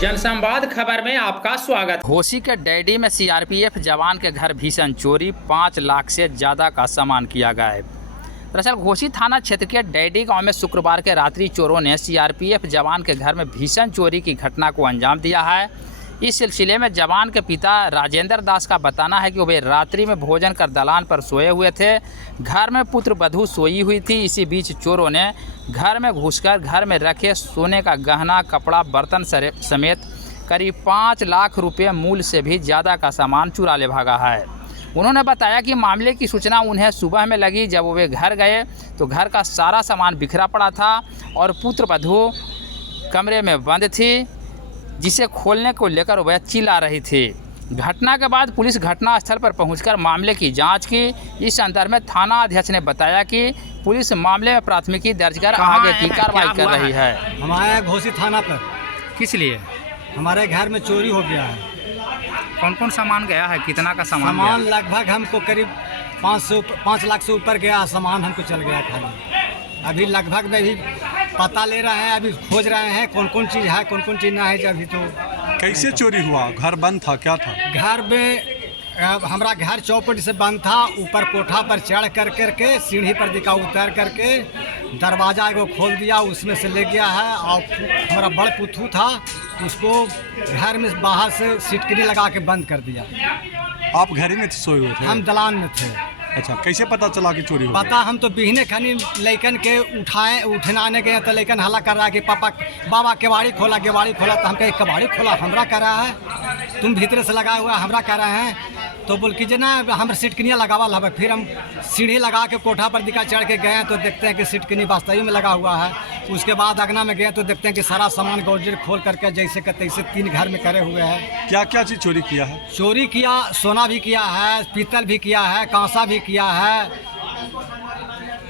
जनसंवाद खबर में आपका स्वागत। घोसी के डैडी में सीआरपीएफ जवान के घर भीषण चोरी, 5 लाख से ज़्यादा का सामान किया गायब। दरअसल घोसी थाना क्षेत्र के डैडी गांव में शुक्रवार के रात्रि चोरों ने सीआरपीएफ जवान के घर में भीषण चोरी की घटना को अंजाम दिया है। इस सिलसिले में जवान के पिता राजेंद्र दास का बताना है कि वे रात्रि में भोजन कर दलान पर सोए हुए थे। घर में पुत्र वधू सोई हुई थी। इसी बीच चोरों ने घर में घुसकर घर में रखे सोने का गहना, कपड़ा, बर्तन समेत करीब 5 लाख रुपये मूल्य से भी ज़्यादा का सामान चुरा ले भागा है। उन्होंने बताया कि मामले की सूचना उन्हें सुबह में लगी। जब वे घर गए तो घर का सारा सामान बिखरा पड़ा था और पुत्र वधू कमरे में बंद थी, जिसे खोलने को लेकर वह चिल्ला रही थी। घटना के बाद पुलिस घटनास्थल पर पहुंचकर मामले की जांच की। इस संदर्भ में थाना अध्यक्ष ने बताया कि पुलिस मामले में प्राथमिकी दर्ज कर आगे की कार्रवाई कर रही है। हमारे घोसी थाना पर किस लिए? हमारे घर में चोरी हो गया है। कौन कौन सामान गया है? कितना का सामान सामान लगभग हमको करीब 5 लाख से ऊपर गया सामान हमको चल गया खाली। अभी लगभग में भी पता ले रहे हैं, अभी खोज रहे हैं कौन कौन चीज़ है, कौन कौन चीज़ ना है। अभी तो कैसे चोरी हुआ? घर बंद था, क्या था? घर में हमारा घर चौपट से बंद था। ऊपर कोठा पर चढ़ करके सीढ़ी पर दिखा उतर करके दरवाज़ा एगो खोल दिया, उसमें से ले गया है। और हमारा बड़ पुथू था, उसको घर में बाहर से सिटकनी लगा के बंद कर दिया। आप घर में सोए हुए थे? हम दलान में थे। अच्छा, कैसे पता चला कि चोरी हो पता हम तो बिहने खनी लैकन के उठनाने गए तो लैकन हल्ला कर रहा है कि बाबा केवाड़ी खोला तो हम कहे केवाड़ी खोला हमरा कर रहा है, तुम भीतर से लगा हुआ हमरा कर रहे हैं। तो बोल कीजिए ना हम सिटकनियाँ लगावल है। फिर हम सीढ़ी लगा के कोठा पर दिखा चढ़ के गए तो देखते हैं कि सिटकनी वास्तव में लगा हुआ है। उसके बाद अगना में गए तो देखते हैं कि सारा सामान गौजर खोल करके जैसे का तैसे 3 घर में करे हुए हैं। क्या क्या चीज़ चोरी किया है? चोरी किया, सोना भी किया है, पीतल भी किया है, कांसा भी किया है,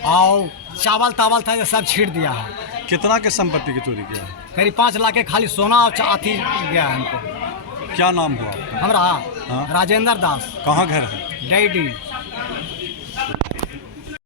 और चावल तावल था ये सब छीट दिया है। कितना के संपत्ति की चोरी किया है? करीब 5 लाख के खाली सोना और चाती गया है हमको। क्या नाम हुआ आपका? हमरा हाँ? राजेंद्र दास। कहाँ घर है? डैडी।